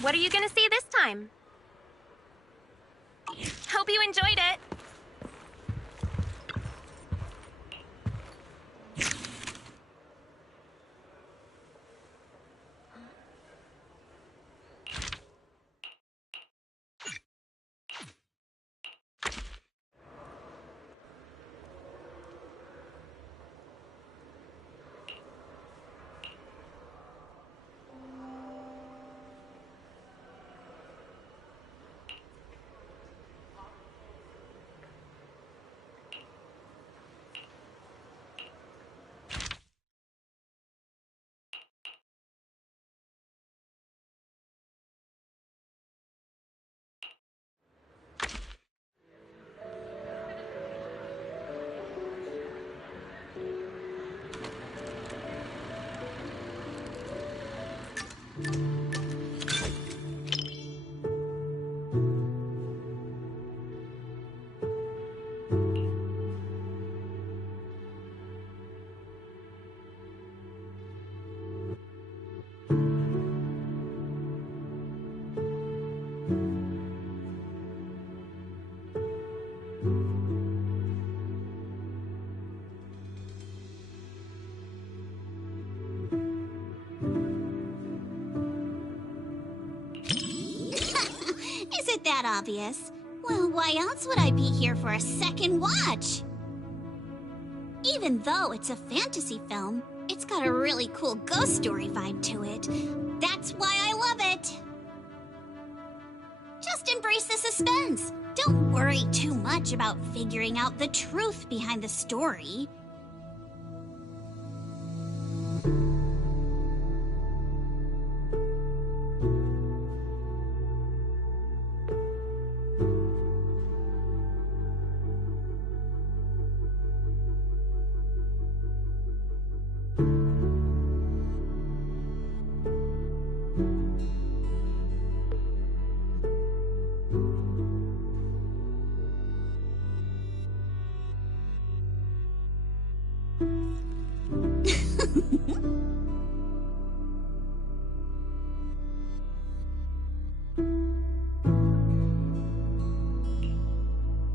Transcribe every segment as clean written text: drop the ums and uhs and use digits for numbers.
What are you gonna see this time? Hope you enjoyed it! Is it that obvious? Well, why else would I be here for a second watch? Even though it's a fantasy film, it's got a really cool ghost story vibe to it. That's why I love it. Just embrace the suspense. Don't worry too much about figuring out the truth behind the story.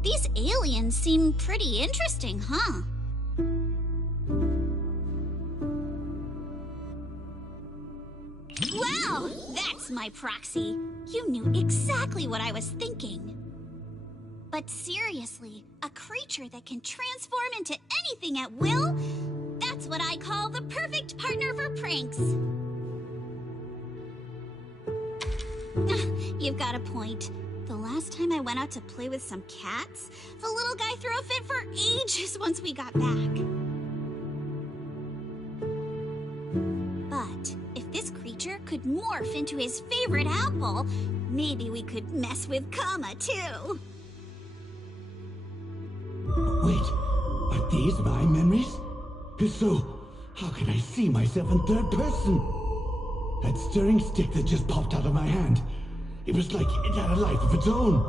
These aliens seem pretty interesting, huh? Wow, that's my proxy. You knew exactly what I was thinking. But seriously, a creature that can transform into anything at will? That's what I call the perfect partner for pranks. You've got a point. The last time I went out to play with some cats, the little guy threw a fit for ages once we got back. But if this creature could morph into his favorite apple, maybe we could mess with Kama too. Wait, are these my memories? If so, how can I see myself in third person? That stirring stick that just popped out of my hand, it was like it had a life of its own.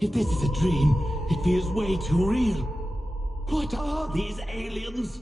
If this is a dream, it feels way too real. What are these aliens?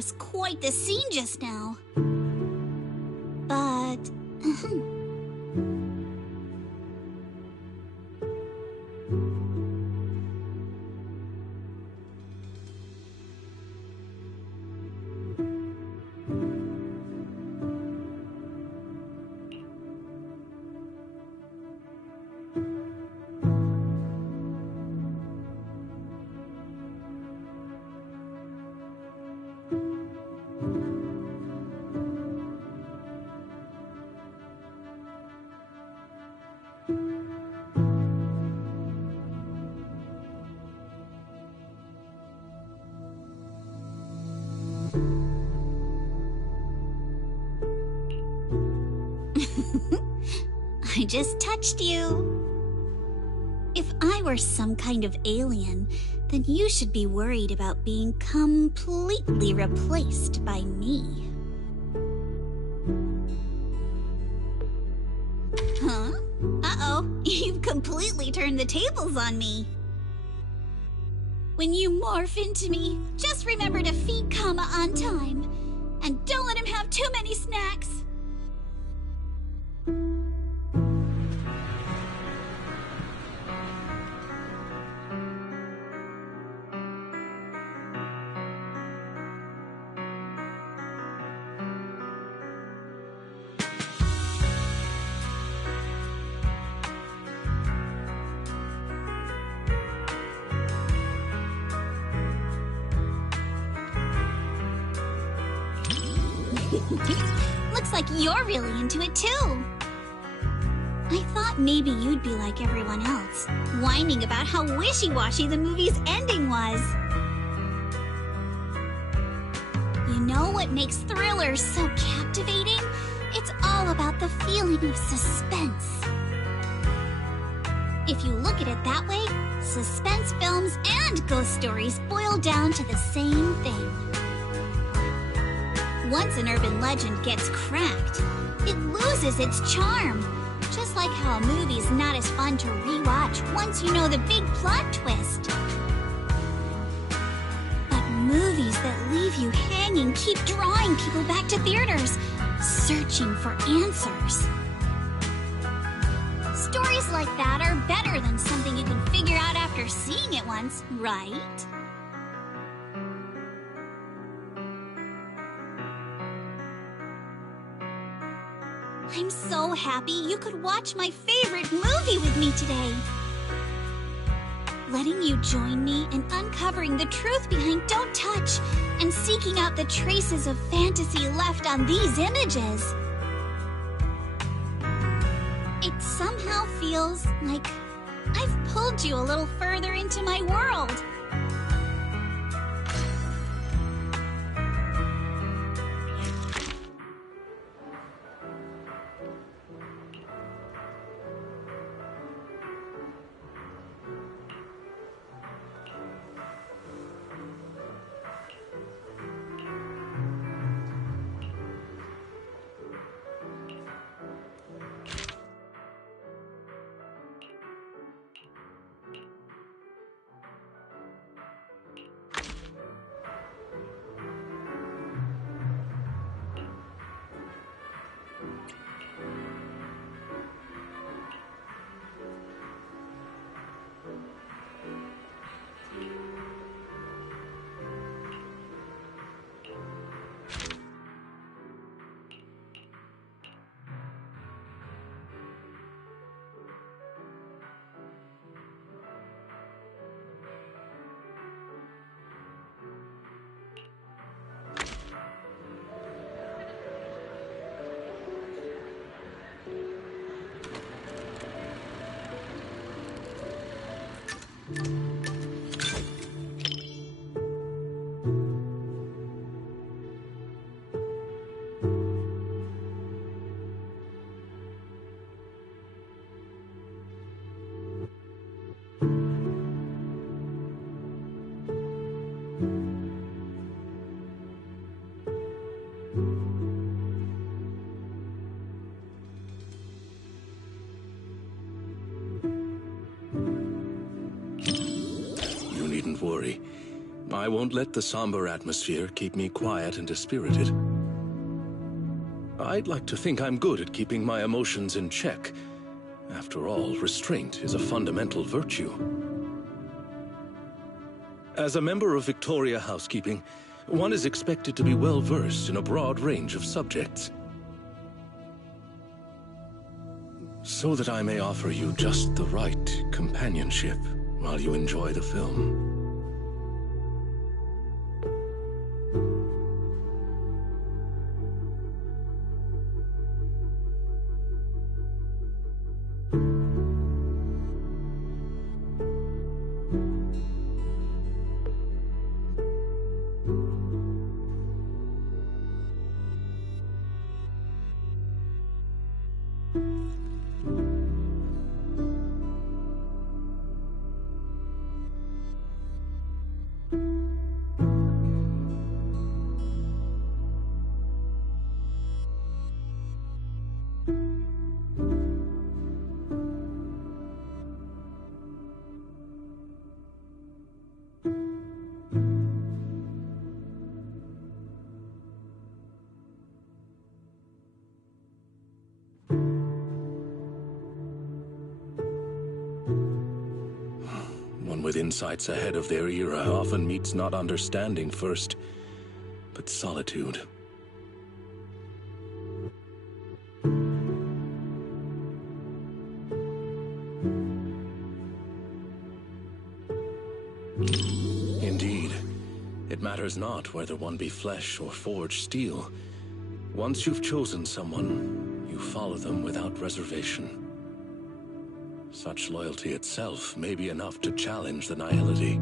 was quite the scene just now. But... I just touched you. If I were some kind of alien, then you should be worried about being completely replaced by me. Huh? Uh-oh, you've completely turned the tables on me. When you morph into me, just remember to feed Kama on time. And don't let him have too many snacks. Looks like you're really into it too. I thought maybe you'd be like everyone else, whining about how wishy-washy the movie's ending was. You know what makes thrillers so captivating? It's all about the feeling of suspense. If you look at it that way, suspense films and ghost stories boil down to the same thing. Once an urban legend gets cracked, it loses its charm. Just like how a movie's not as fun to rewatch once you know the big plot twist. But movies that leave you hanging keep drawing people back to theaters, searching for answers. Stories like that are better than something you can figure out after seeing it once, right? I'm so happy you could watch my favorite movie with me today. Letting you join me in uncovering the truth behind Don't Touch and seeking out the traces of fantasy left on these images. It somehow feels like I've pulled you a little further into my world. Worry. I won't let the somber atmosphere keep me quiet and dispirited. I'd like to think I'm good at keeping my emotions in check. After all, restraint is a fundamental virtue. As a member of Victoria Housekeeping, one is expected to be well-versed in a broad range of subjects. So that I may offer you just the right companionship while you enjoy the film. One with insights ahead of their era often meets not understanding first, but solitude. Indeed, it matters not whether one be flesh or forged steel. Once you've chosen someone, you follow them without reservation. Such loyalty itself may be enough to challenge the nihility.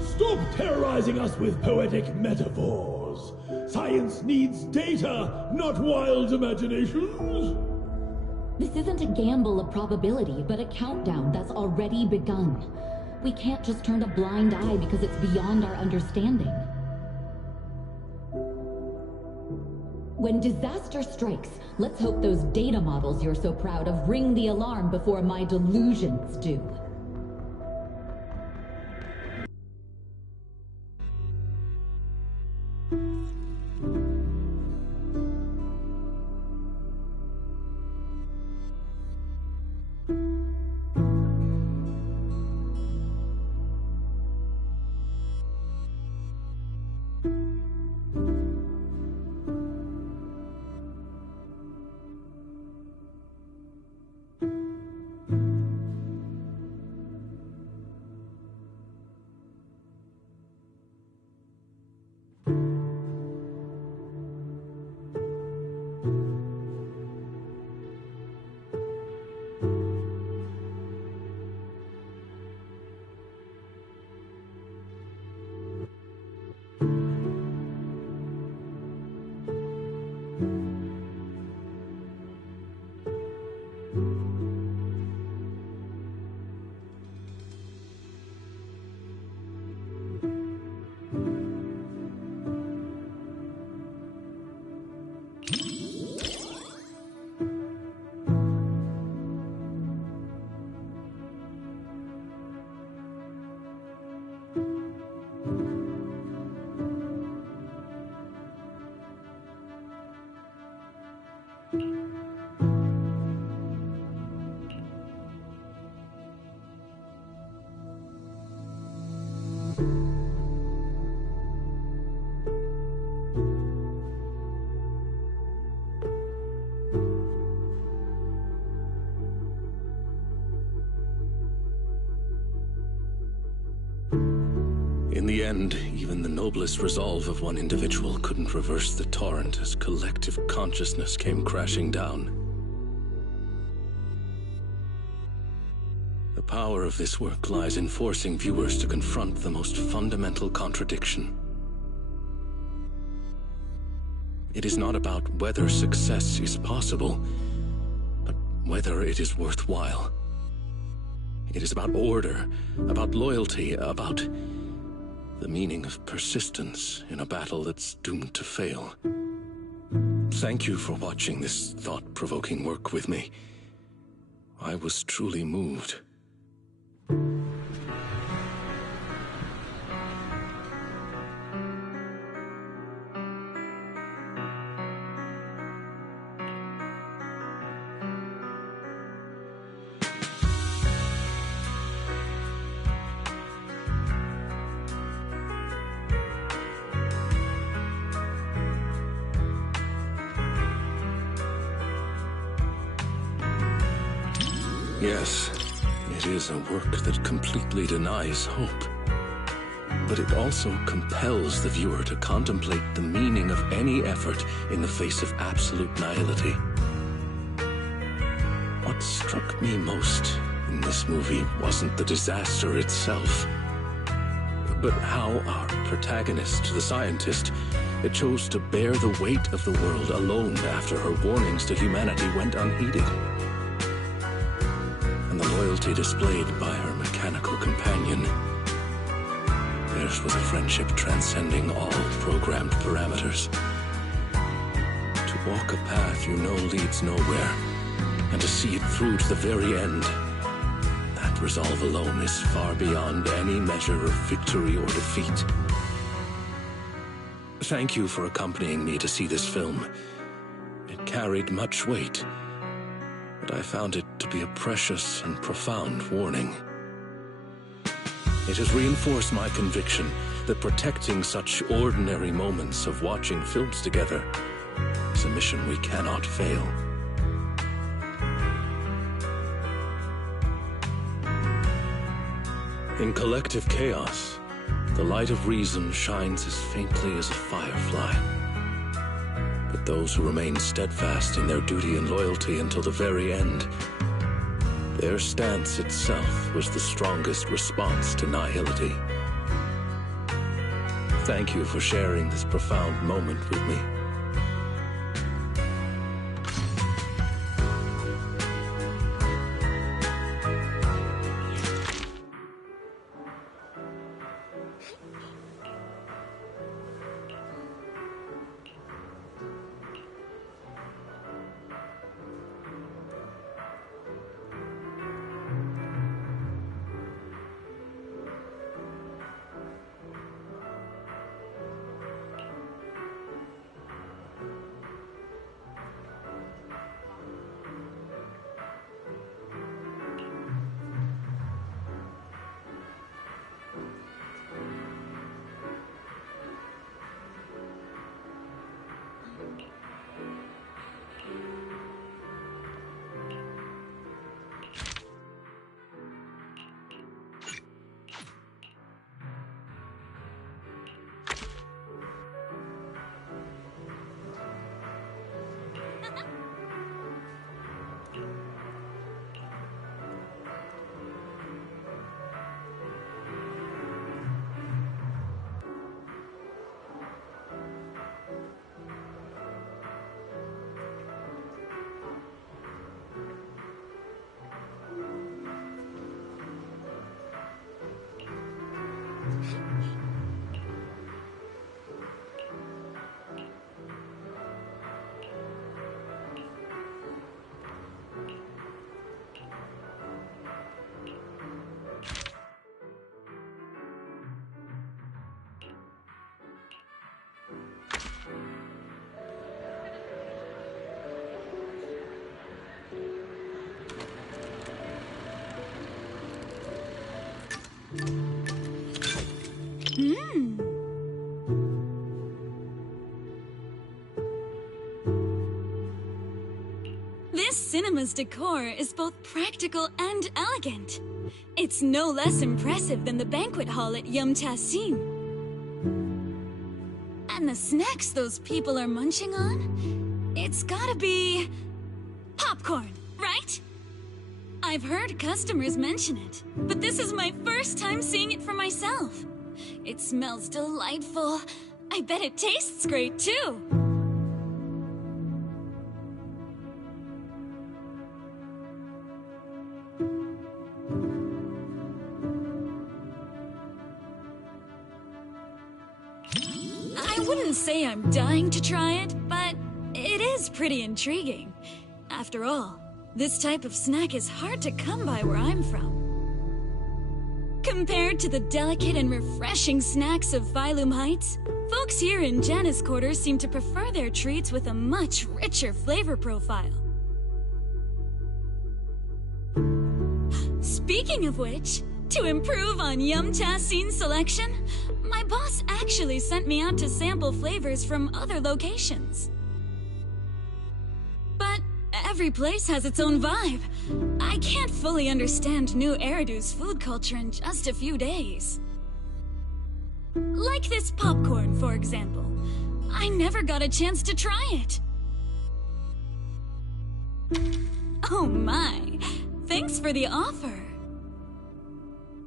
Stop terrorizing us with poetic metaphors. Science needs data, not wild imaginations. This isn't a gamble of probability, but a countdown that's already begun. We can't just turn a blind eye because it's beyond our understanding. When disaster strikes, let's hope those data models you're so proud of ring the alarm before my delusions do. In the end, even the noblest resolve of one individual couldn't reverse the torrent as collective consciousness came crashing down. The power of this work lies in forcing viewers to confront the most fundamental contradiction. It is not about whether success is possible, but whether it is worthwhile. It is about order, about loyalty, about the meaning of persistence in a battle that's doomed to fail. Thank you for watching this thought-provoking work with me. I was truly moved. Yes, it is a work that completely denies hope. But it also compels the viewer to contemplate the meaning of any effort in the face of absolute nihility. What struck me most in this movie wasn't the disaster itself, but how our protagonist, the scientist, chose to bear the weight of the world alone after her warnings to humanity went unheeded. And the loyalty displayed by her mechanical companion. Theirs was a friendship transcending all programmed parameters. To walk a path you know leads nowhere, and to see it through to the very end, that resolve alone is far beyond any measure of victory or defeat. Thank you for accompanying me to see this film. It carried much weight, but I found it to be a precious and profound warning. It has reinforced my conviction that protecting such ordinary moments of watching films together is a mission we cannot fail. In collective chaos, the light of reason shines as faintly as a firefly. But those who remain steadfast in their duty and loyalty until the very end, their stance itself was the strongest response to nihility. Thank you for sharing this profound moment with me. This cinema's decor is both practical and elegant. It's no less impressive than the banquet hall at Yum Tassin. And the snacks those people are munching on? It's gotta be... popcorn, right? I've heard customers mention it, but this is my first time seeing it for myself. It smells delightful. I bet it tastes great, too. wouldn't say I'm dying to try it, but it is pretty intriguing. After all, this type of snack is hard to come by where I'm from. Compared to the delicate and refreshing snacks of Phylum Heights, folks here in Janus Quarters seem to prefer their treats with a much richer flavor profile. Speaking of which, to improve on Yum Cha Scene's selection, my boss actually sent me out to sample flavors from other locations. But every place has its own vibe. I can't fully understand New Eridu's food culture in just a few days. Like this popcorn, for example. I never got a chance to try it. Oh my, thanks for the offer.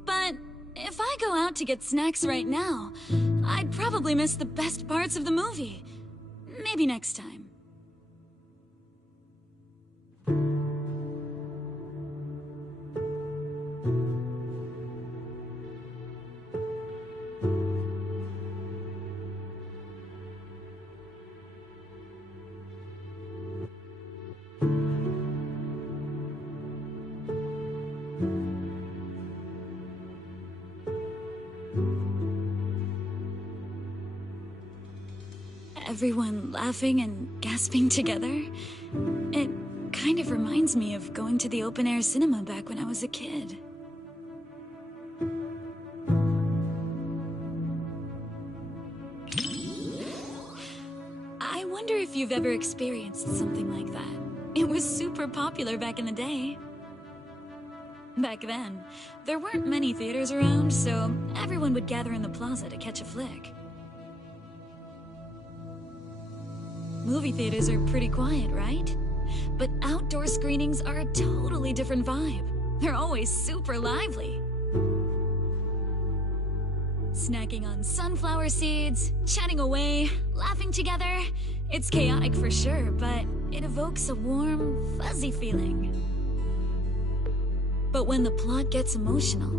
But if I go out to get snacks right now, I'd probably miss the best parts of the movie. Maybe next time. Everyone laughing and gasping together. It kind of reminds me of going to the open-air cinema back when I was a kid. I wonder if you've ever experienced something like that. It was super popular back in the day. Back then, there weren't many theaters around, so everyone would gather in the plaza to catch a flick. Movie theaters are pretty quiet, right? But outdoor screenings are a totally different vibe. They're always super lively. Snacking on sunflower seeds, chatting away, laughing together. It's chaotic for sure, but it evokes a warm, fuzzy feeling. But when the plot gets emotional,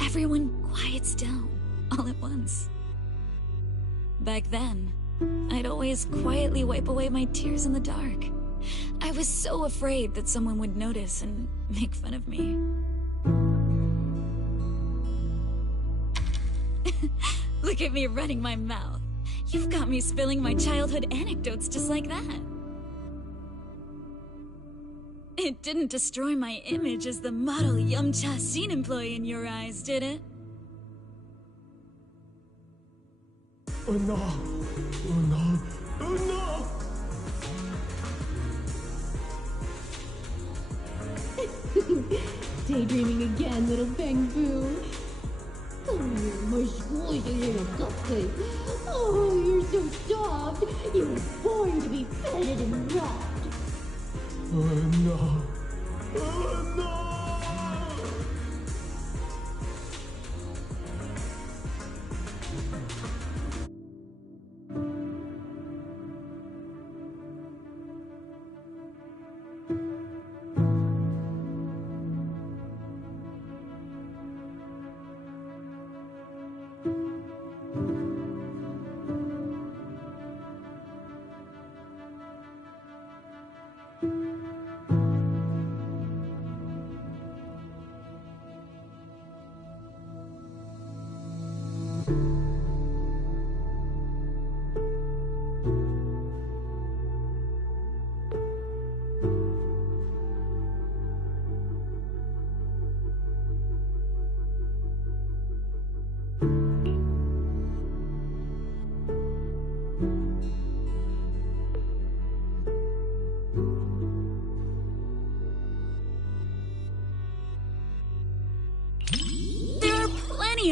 everyone quiets down all at once. Back then, I'd always quietly wipe away my tears in the dark. I was so afraid that someone would notice and make fun of me. Look at me running my mouth. You've got me spilling my childhood anecdotes just like that. It didn't destroy my image as the model Yum Cha Scene employee in your eyes, did it? Oh no! Oh no! Oh no! Daydreaming again, little Bang Boo. Come here, my squishy little cupcake. Oh, you're so soft. You were born to be petted and rocked. Oh no! Oh no!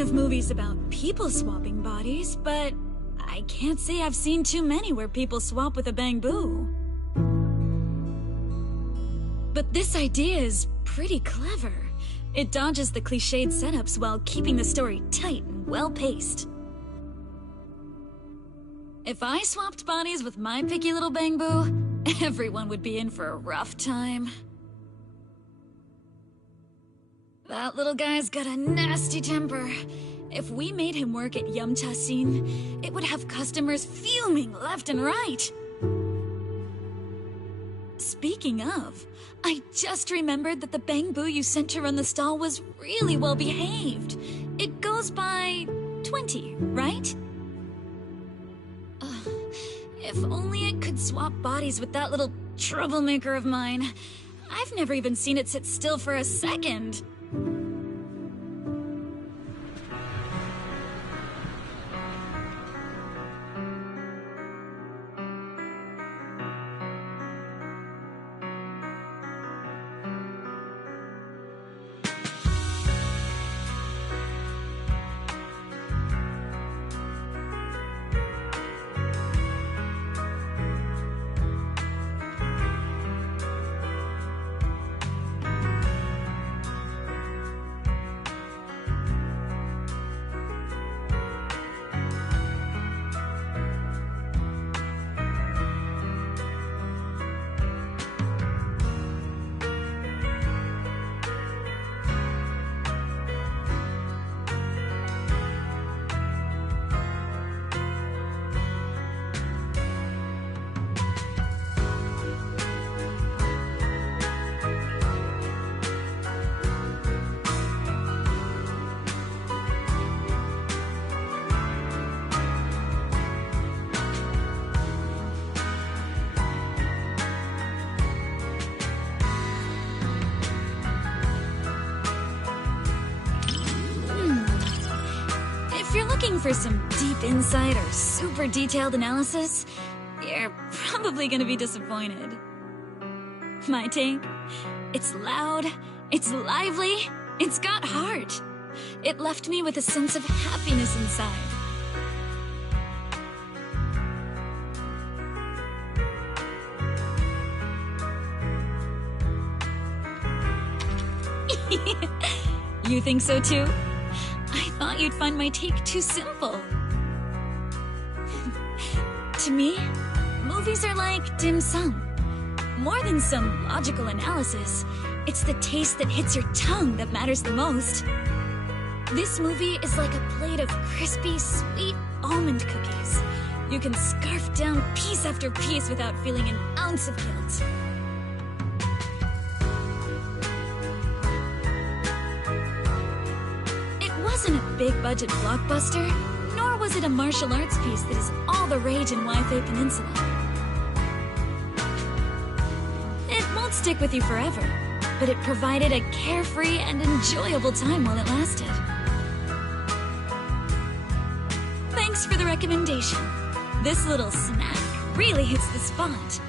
Of movies about people swapping bodies, but I can't say I've seen too many where people swap with a Bang Boo. But this idea is pretty clever. It dodges the cliched setups while keeping the story tight and well-paced. If I swapped bodies with my picky little Bang Boo, everyone would be in for a rough time. That little guy's got a nasty temper. If we made him work at Yumcha Scene, it would have customers fuming left and right. Speaking of, I just remembered that the bamboo you sent to run the stall was really well behaved. It goes by 20, right? If only it could swap bodies with that little troublemaker of mine. I've never even seen it sit still for a second. If you're looking for some deep insight or super detailed analysis, you're probably gonna be disappointed. My take? It's loud, it's lively, it's got heart. It left me with a sense of happiness inside. You think so too? I thought you'd find my take too simple. To me, movies are like dim sum. More than some logical analysis, it's the taste that hits your tongue that matters the most. This movie is like a plate of crispy, sweet almond cookies. You can scarf down piece after piece without feeling an ounce of guilt. It wasn't a big-budget blockbuster, nor was it a martial arts piece that is all the rage in Waifei Peninsula. It won't stick with you forever, but it provided a carefree and enjoyable time while it lasted. Thanks for the recommendation. This little snack really hits the spot.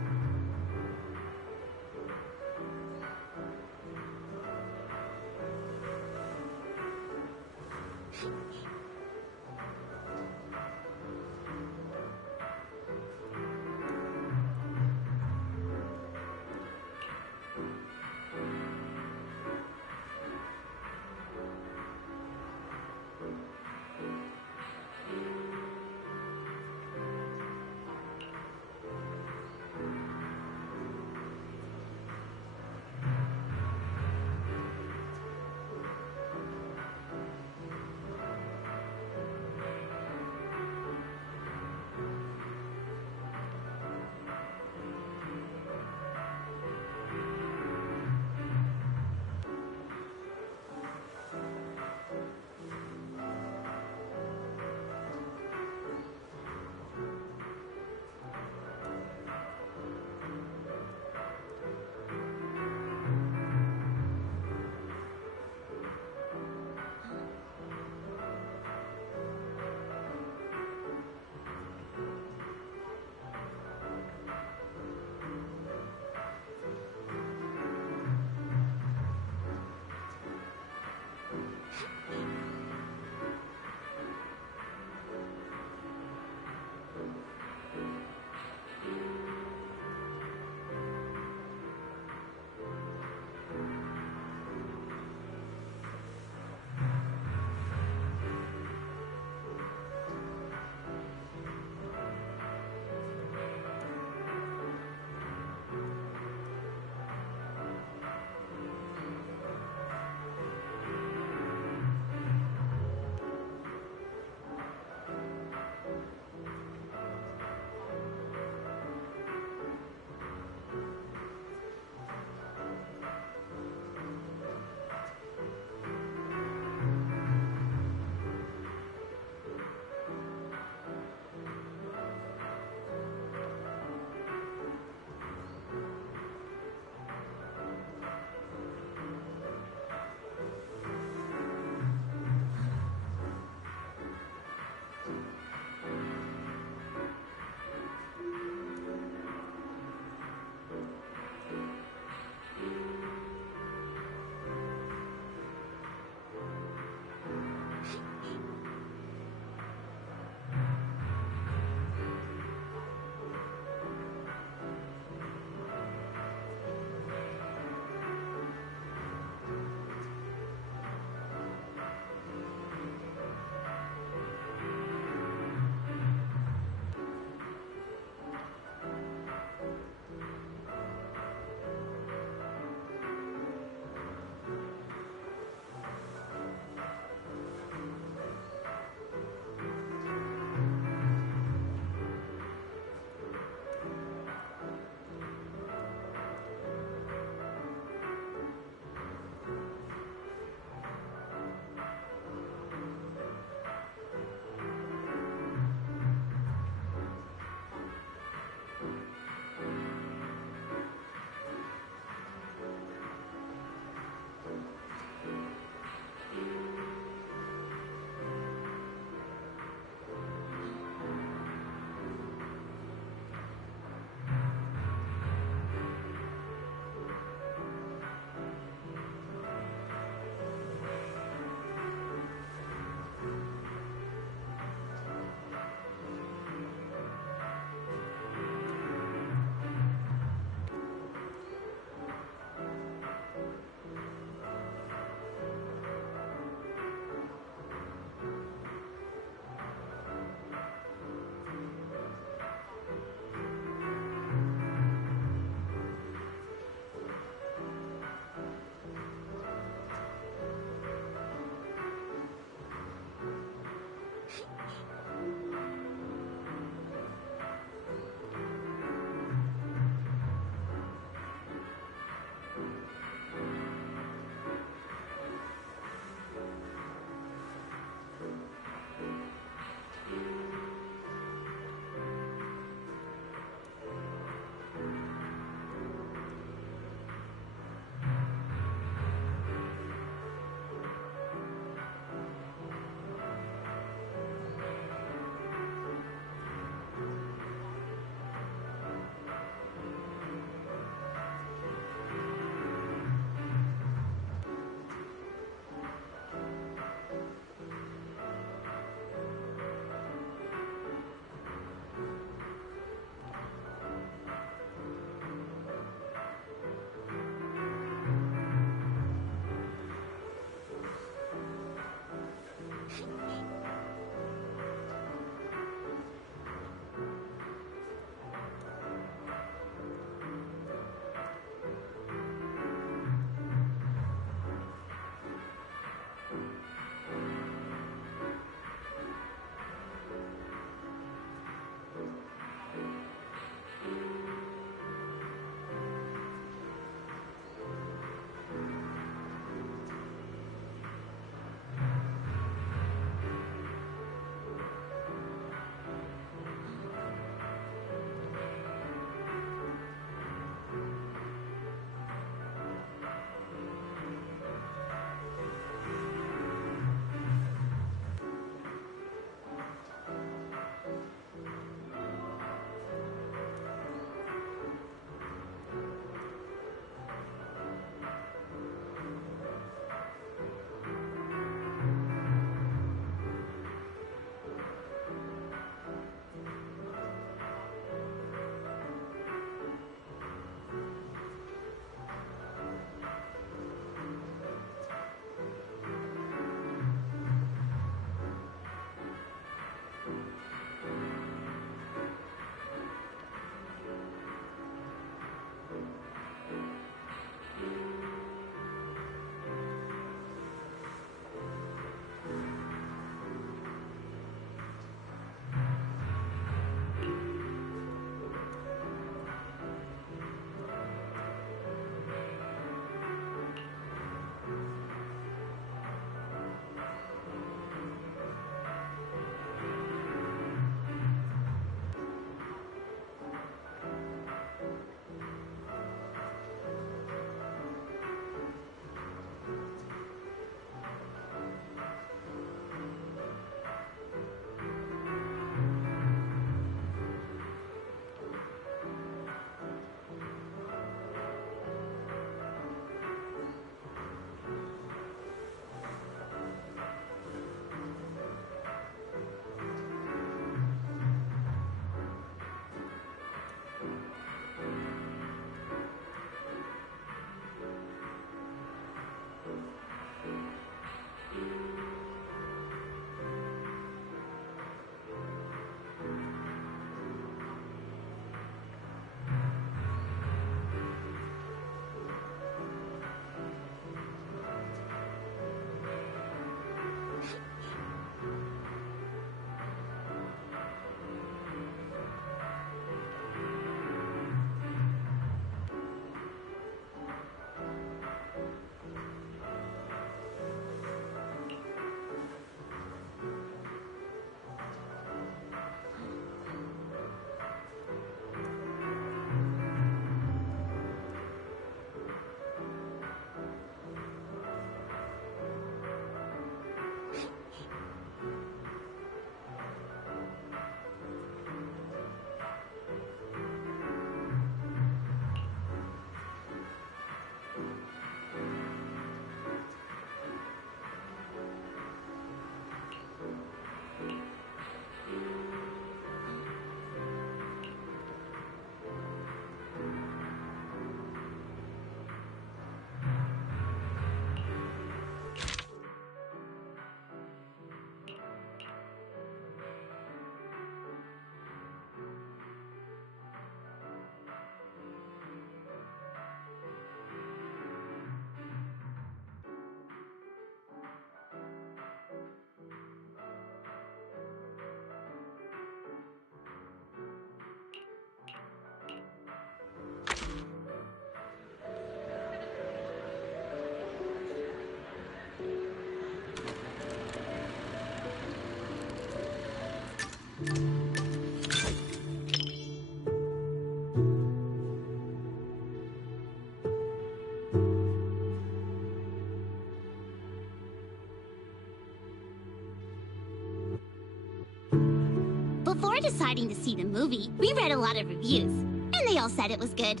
deciding to see the movie, we read a lot of reviews, and they all said it was good.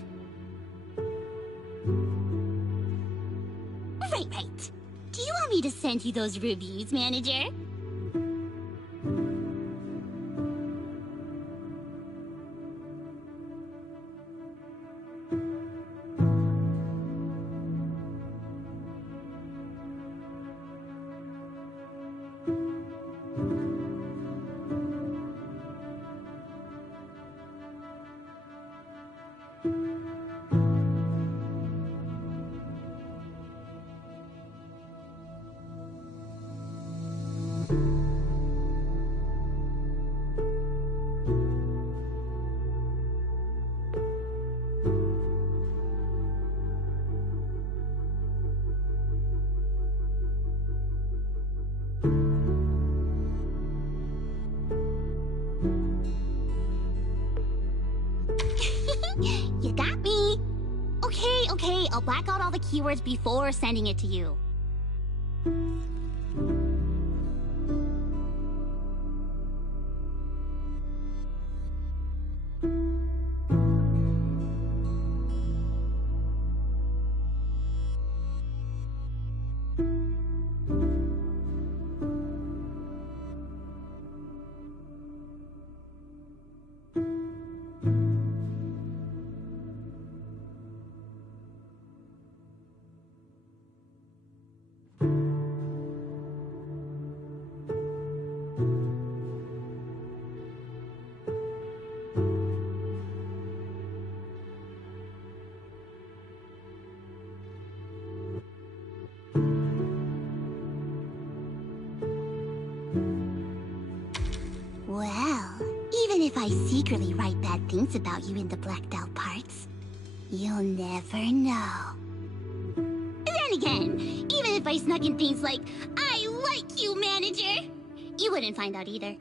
Right. Do you want me to send you those reviews, manager? You got me. Okay, I'll black out all the keywords before sending it to you. Well, even if I secretly write bad things about you in the blacked out parts, you'll never know. Then again, even if I snuck in things like, I like you, manager, you wouldn't find out either.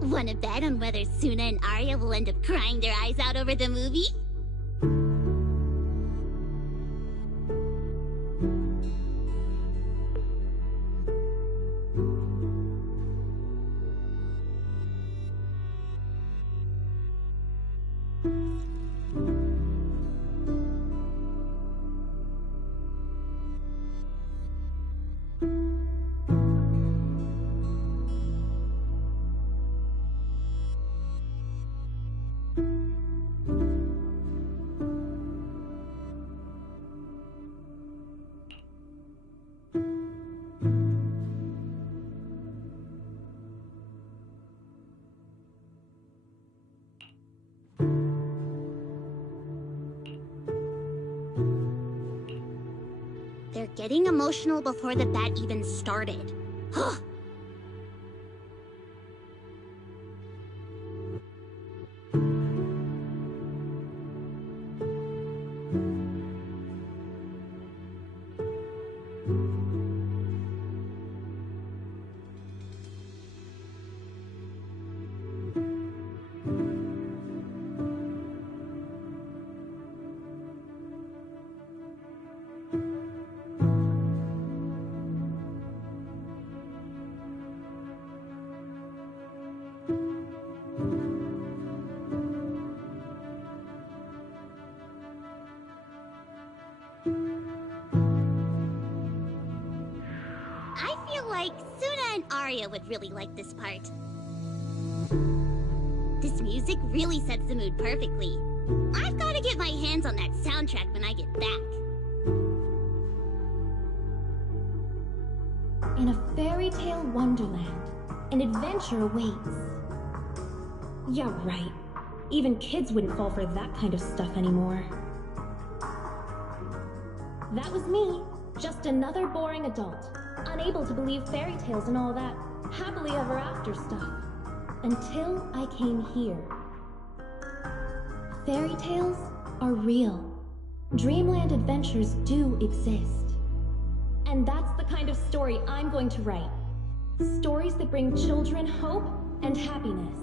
Wanna bet on whether Suna and Arya will end up crying their eyes out over the movie? They're getting emotional before the bat even started. Like, Suna and Arya would really like this part. This music really sets the mood perfectly. I've got to get my hands on that soundtrack when I get back. In a fairy tale wonderland, an adventure awaits. Yeah, right. Even kids wouldn't fall for that kind of stuff anymore. That was me, just another boring adult. Unable to believe fairy tales and all that happily ever after stuff. until I came here. Fairy tales are real. Dreamland adventures do exist. And that's the kind of story I'm going to write. Stories that bring children hope and happiness.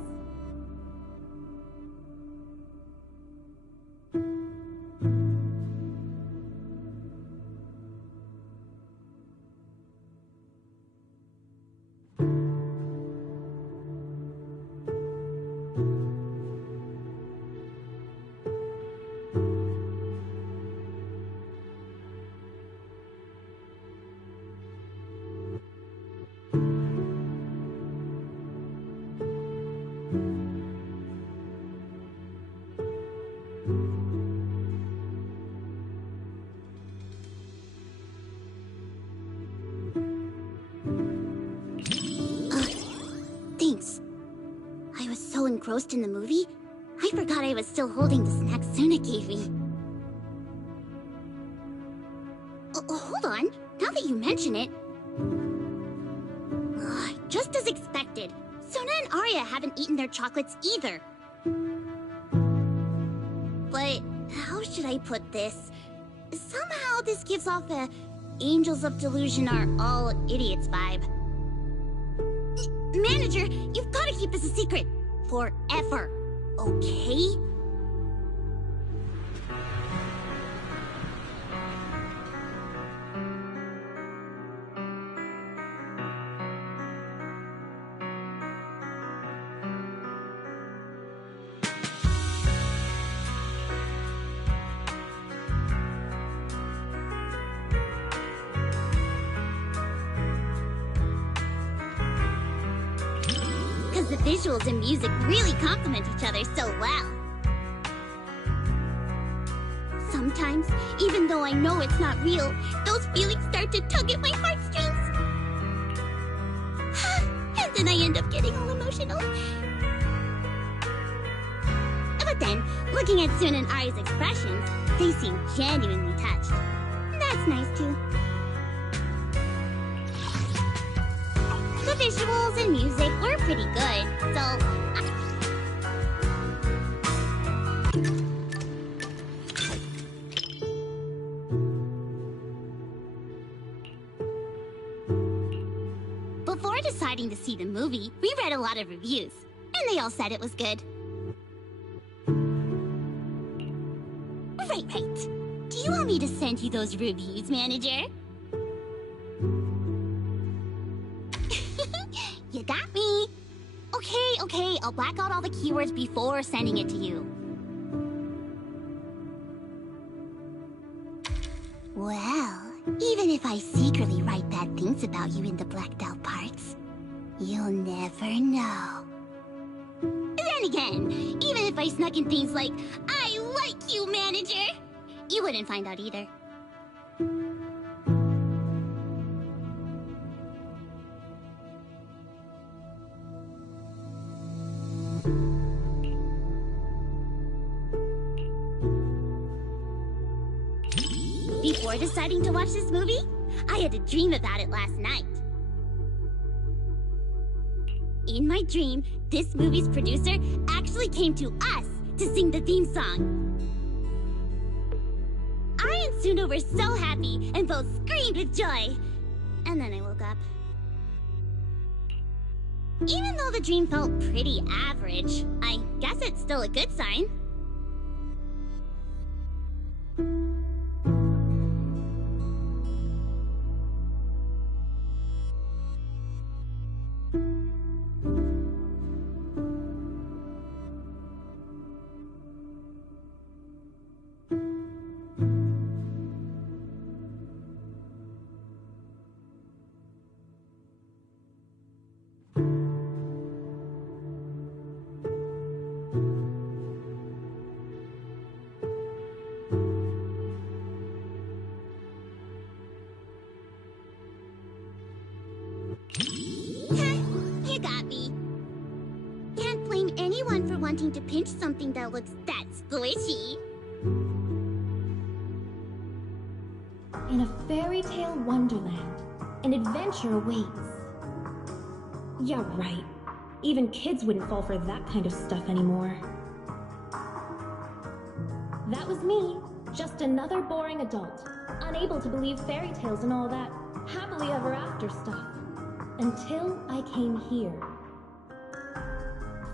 Thanks. I was so engrossed in the movie, I forgot I was still holding the snack Suna gave me. Hold on. Now that you mention it... just as expected. Suna and Arya haven't eaten their chocolates either. But how should I put this? Somehow this gives off a Angels of Delusion are all idiots vibe. Manager, you've got to keep this a secret. Forever. Okay? The visuals and music really complement each other so well. Sometimes, even though I know it's not real, those feelings start to tug at my heartstrings. And then I end up getting all emotional. But then, looking at Suna and Ari's expressions, they seem genuinely touched. That's nice too. The visuals and music were pretty good, so... Before deciding to see the movie, we read a lot of reviews, and they all said it was good. Right. Do you want me to send you those reviews, manager? You got me. Okay, I'll black out all the keywords before sending it to you. Well, even if I secretly write bad things about you in the blacked out parts, you'll never know. Then again, even if I snuck in things like, I like you, manager, you wouldn't find out either. Before deciding to watch this movie, I had a dream about it last night. In my dream, this movie's producer actually came to us to sing the theme song. I and Suna were so happy and both screamed with joy. And then I woke up. Even though the dream felt pretty average, I guess it's still a good sign. You got me. Can't blame anyone for wanting to pinch something that looks that squishy. In a fairy tale wonderland, an adventure awaits. Yeah, right. Even kids wouldn't fall for that kind of stuff anymore. That was me, just another boring adult, unable to believe fairy tales and all that happily ever after stuff. Until I came here.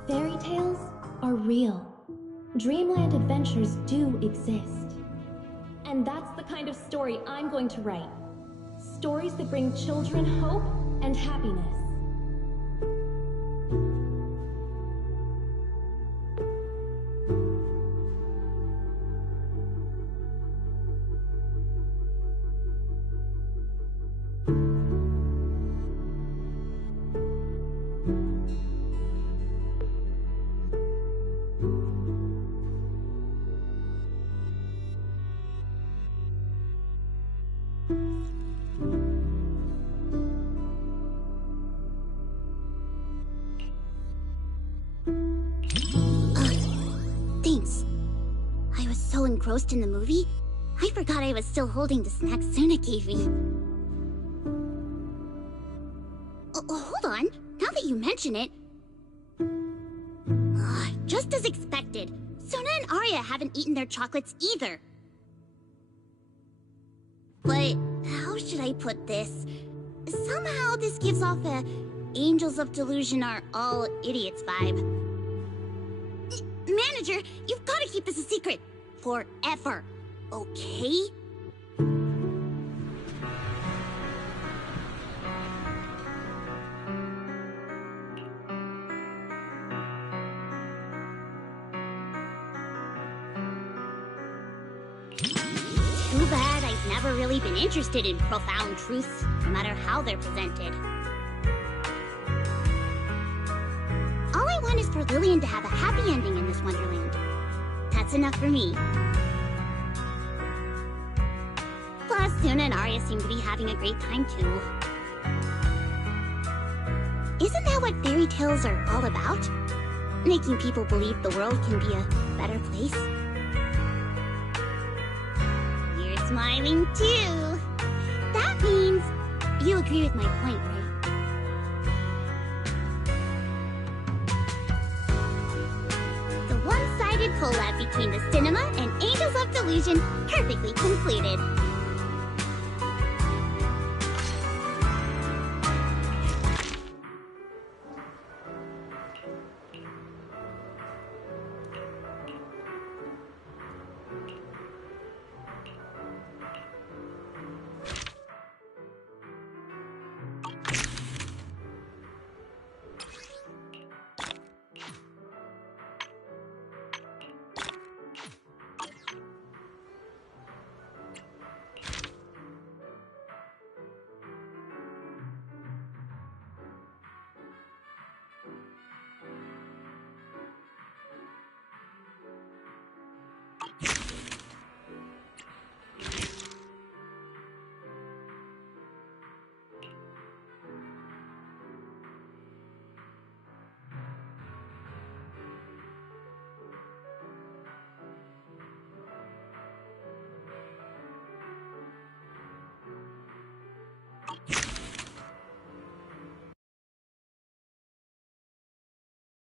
Fairy tales are real. Dreamland adventures do exist. And that's the kind of story I'm going to write. Stories that bring children hope and happiness. Thanks. I was so engrossed in the movie, I forgot I was still holding the snack Suna gave me. Hold on. Now that you mention it... just as expected, Suna and Arya haven't eaten their chocolates either. But how should I put this? Somehow this gives off a Angels of Delusion are all idiots vibe. Manager, you've got to keep this a secret. Forever. Okay? Too bad I've never really been interested in profound truths, no matter how they're presented. All I want is for Lillian to have a happy ending in this Wonderland. That's enough for me. Plus, Suna and Arya seem to be having a great time too. Isn't that what fairy tales are all about? Making people believe the world can be a better place? You're smiling too. That means you agree with my point, right? The one-sided collab between the cinema and Angels of Delusion perfectly concluded.